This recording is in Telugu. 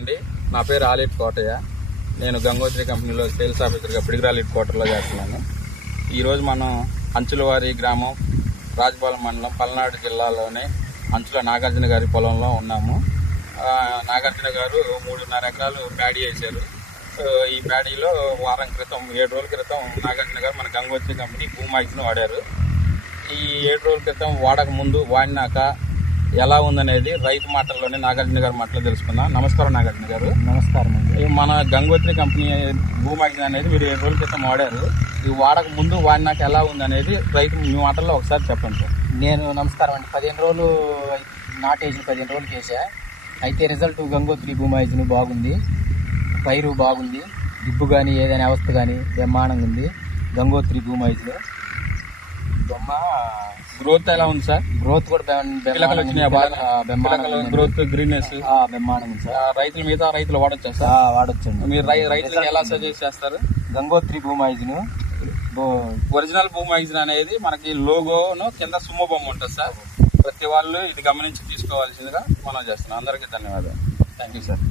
అండి, నా పేరు ఆలిట్ కోటయ్య. నేను గంగోత్రి కంపెనీలో సేల్స్ ఆఫీసర్గా పిడిగ్రాల్ క్వార్టర్లో చేస్తున్నాను. ఈరోజు మనం అంచులవారి గ్రామం, రాజపాలెం మండలం, పల్నాడు జిల్లాలోనే అంచుల నాగార్జున గారి పొలంలో ఉన్నాము. నాగార్జున గారు 3.5 ఎకరాలు ప్యాడీ వేశారు. ఈ ప్యాడీలో వారం క్రితం 7 రోజుల క్రితం నాగార్జున గారు మన గంగోత్రి కంపెనీ భూమాయిస్ను వాడారు. ఈ 7 రోజుల క్రితం వాడక ముందు వాడినాక ఎలా ఉందనేది రైతు మాటల్లోనే నాగార్జున గారి మాటలో తెలుసుకుందాం. నమస్కారం నాగార్జున గారు. నమస్కారం అండి. మన గంగోత్రి కంపెనీ భూమాయిస్ అనేది మీరు 7 రోజుల క్రితం వాడారు. ఈ వాడక ముందు వాడినాక ఎలా ఉందనేది రైతు మీ మాటల్లో ఒకసారి చెప్పండి సార్. నమస్కారం అండి. 15 రోజులు నాటేసిన 15 రోజులు చేశా. అయితే రిజల్ట్ గంగోత్రి భూమాయిస్ను బాగుంది, పైరు బాగుంది, దిబ్బు కానీ ఏదైనా అవస్థ కానీ బ్రహ్మాండంగా ఉంది. గంగోత్రి భూమాయిస్లో బొమ్మ గ్రోత్ ఎలా ఉంది సార్? గ్రోత్ కూడా పిలకలు వచ్చినాయి, గ్రోత్ గ్రీన్నెస్ బ్రహ్మాండంగా ఉంది సార్. మిగతా రైతులు వాడొచ్చా సార్? వాడొచ్చండి. మీరు రైతులకు ఎలా సజెస్ట్ చేస్తారు? గంగోత్రి భూమాయిస్ను ఒరిజినల్ భూమాయిస్ అనేది మనకి లోగోను కింద సుమ్మ బొమ్మ ఉంటుంది సార్. ప్రతి వాళ్ళు ఇది గమనించి తీసుకోవాల్సిందిగా మనం చేస్తున్నాం. అందరికీ ధన్యవాదాలు. Thank you sir.